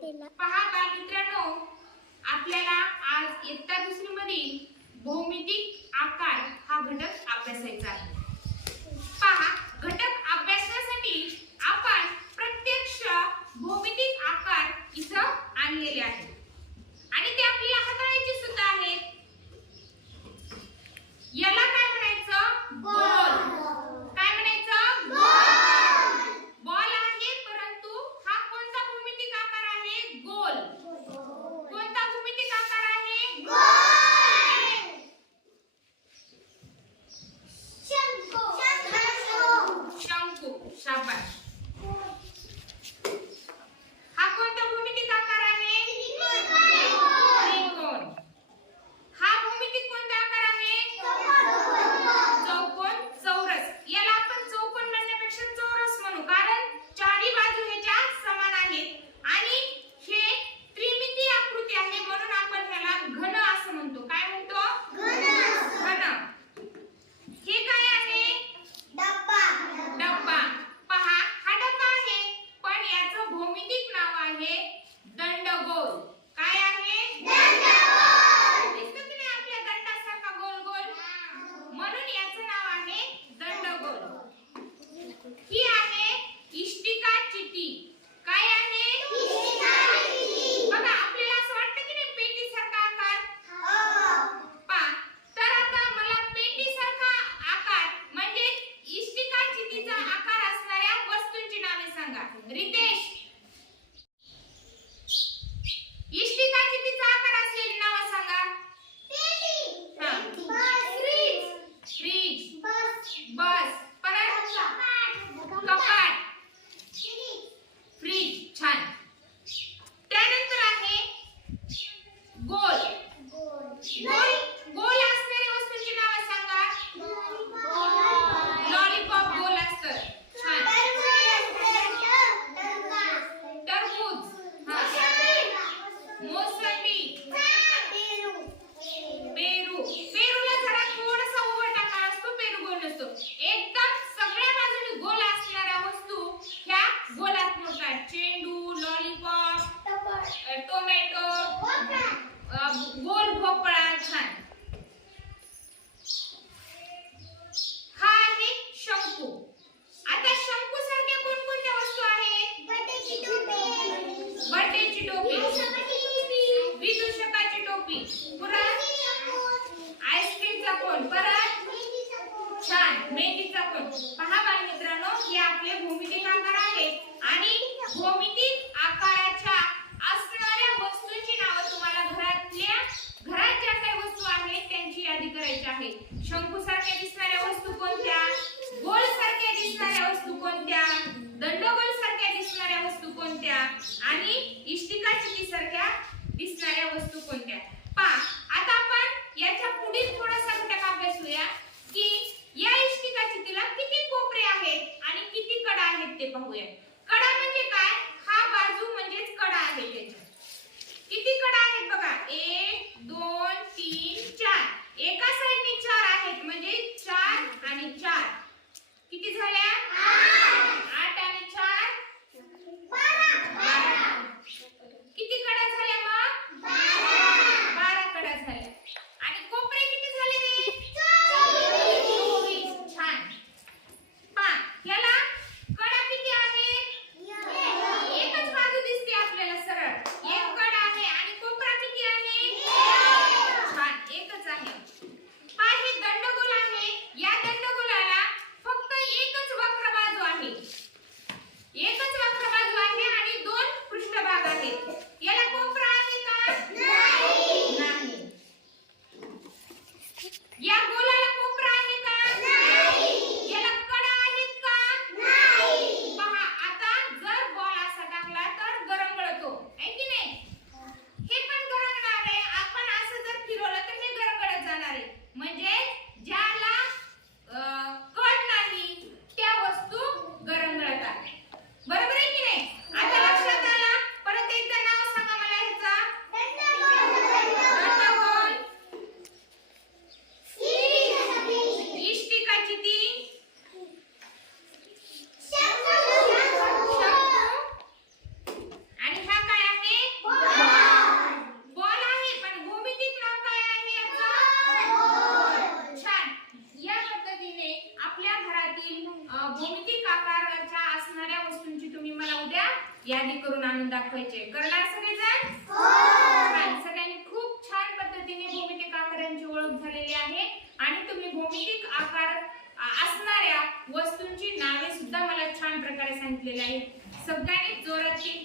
पहा मित्रांनो आपल्याला आज इयत्ता दुसरी मधील भौमितिक आकार हा घटक अभ्यासायचा आहे. पहा ¡Grite! भूमिती आकाराच्या असणाऱ्या वस्तूंची तुम्ही मला उद्या यादी करून आणून दाखवायचे. करणार सगळे सगळेजण हो. सगळ्यांनी खूप छान पद्धतीने भौमितिक आकारांची ओळख झालेली आहे. आणि तुम्ही भौमितिक आकार असणाऱ्या वस्तूंची नावे सुद्धा मला छान प्रकारे सांगितलेली आहे सगळ्यांनी जोरात तीन